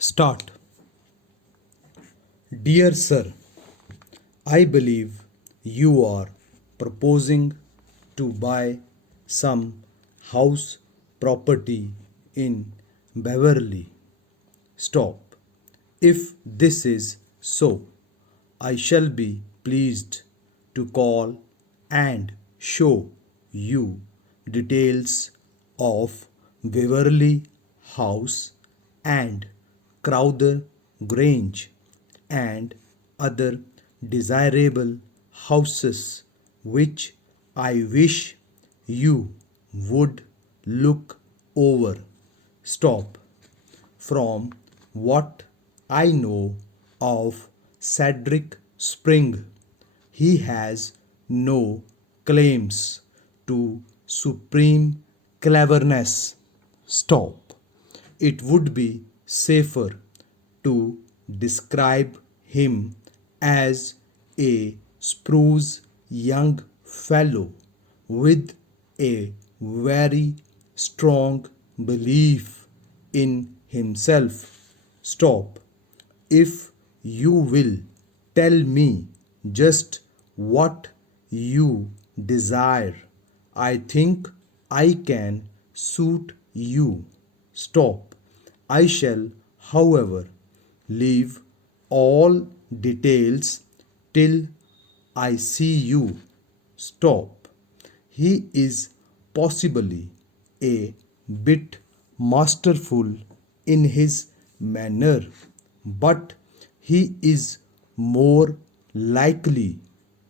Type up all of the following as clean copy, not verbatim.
Start. Dear Sir, I believe you are proposing to buy some house property in Beverly. Stop. If this is so, I shall be pleased to call and show you details of Beverly House and Crowther Grange and other desirable houses which I wish you would look over. Stop. From what I know of Cedric Spring, he has no claims to supreme cleverness. Stop. It would be safer to describe him as a spruce young fellow with a very strong belief in himself. Stop. If you will tell me just what you desire, I think I can suit you. Stop. I shall, however, leave all details till I see you. Stop. He is possibly a bit masterful in his manner, but he is more likely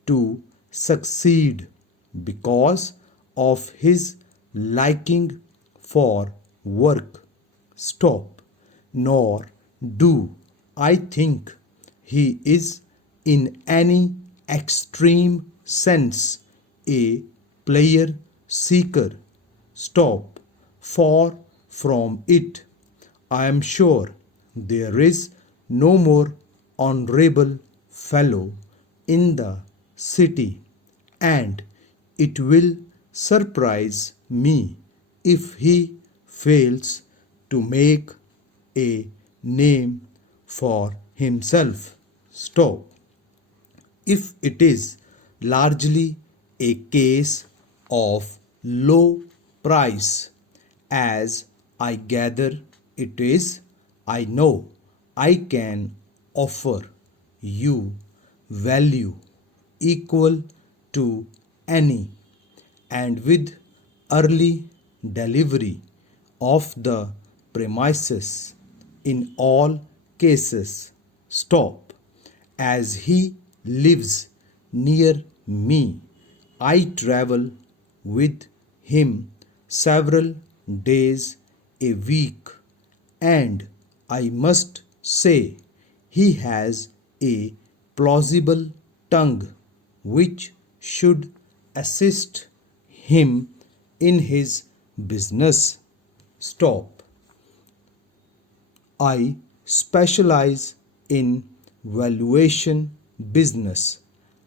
to succeed because of his liking for work. Stop. Nor do I think he is in any extreme sense a player seeker. Stop. Far from it. I am sure there is no more honorable fellow in the city, and it will surprise me if he fails to make a name for himself. Stop. If it is largely a case of low price, as I gather it is, I know I can offer you value equal to any, and with early delivery of the premises in all cases. Stop. As he lives near me, I travel with him several days a week, and I must say he has a plausible tongue which should assist him in his business. Stop. I specialize in valuation business,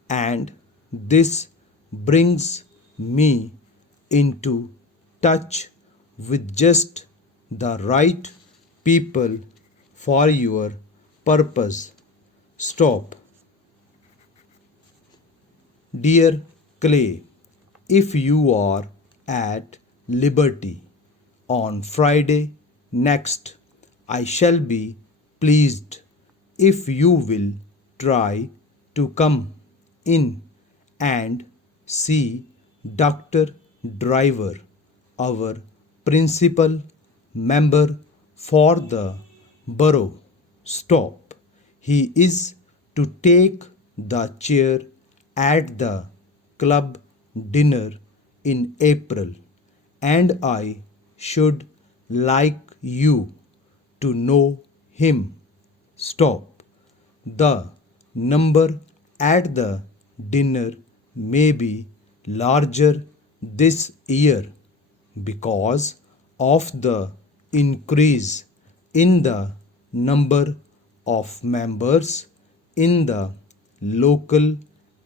and this brings me into touch with just the right people for your purpose. Stop. Dear Clay, if you are at liberty on Friday next, I shall be pleased if you will try to come in and see Dr. Driver, our principal member for the borough. Stop. He is to take the chair at the club dinner in April, and I should like you to know him. Stop. The number at the dinner may be larger this year because of the increase in the number of members in the local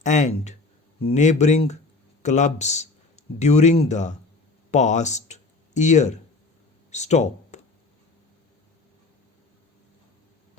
and neighboring clubs during the past year. Stop.